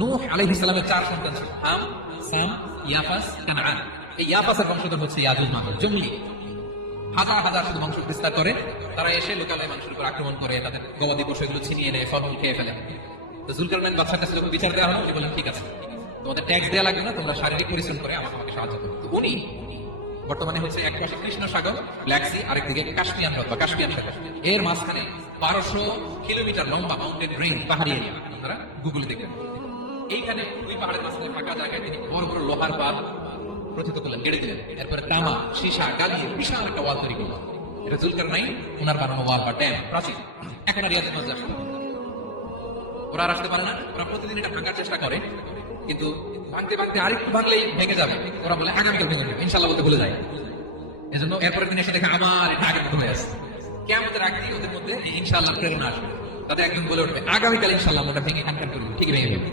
নূহ আলাইহিস সালামের 4 সন্তান ছিল, হাম, সাম, ইয়াফাস, কানাআন। এই ইয়াফাসের বংশধর হচ্ছে ইয়াজুজ মাজুজ, জঙ্গলি। হাজার হাজার শুধু বংশ বিস্তার করে, তারা এসে লোকালয়ে মানুষের উপর আক্রমণ করে, তাদের গবাদি পশু এগুলো ছিনিয়ে নেয়, ফলমূল খেয়ে ফেলে। তো জুলকারনাইন বাদশার কাছে যখন বিচার দেওয়া হলো, উনি বলেন ঠিক আছে, তোমাদের ট্যাক্স দেওয়া লাগবে না, তোমরা শারীরিক পরিশ্রম করে আমাকে সাহায্য করো। তো উনি বর্তমানে হচ্ছে এক পাশে কৃষ্ণ সাগর, ব্ল্যাক সি, আরেকদিকে কাশ্মীয়ান হ্রদ বা কাশ্মীয়ান সাগর, এর মাঝখানে 1200 কিলোমিটার লম্বা মাউন্টেন রেঞ্জ, পাহাড়ি এরিয়া, আপনারা গুগলে দেখবেন। এইখানে দুই পাহাড়ের মাঝখানে ফাঁকা জায়গায় তিনি বড় বড় লোহার পাত প্রথিত করলেন, গেড়ে দিলেন। এরপরে তামা, সীসা, গালিয়ে বিশাল একটা ওয়াল তৈরি করলেন। এটা জুলকারনাইন ওনার বানানো ওয়াল বা ড্যাম, প্রাচীন। এখন আর ইয়াজুজ মাজুজ আসে না। ওরা আর আসতে পারে না, ওরা প্রতিদিন এটা ভাঙার চেষ্টা করে, কিন্তু ভাঙতে ভাঙতে আরেকটু ভাঙলেই ভেঙে যাবে। ওরা বলে আগামীকাল ভেঙে যাবে, ইনশাল্লাহ বলতে ভুলে যায়। এজন্য এরপরে দিন এসে দেখে আমার এটা আগের মতো হয়ে আছে। কিয়ামতের আগে ওদের মধ্যে এই ইনশাআল্লাহ প্রেরণা আসবে। তাদের একজন বলে উঠবে আগামীকাল ইনশাআল্লাহ আমরা ভেঙে খানখান করবো, ঠিক ভেঙে যাবে।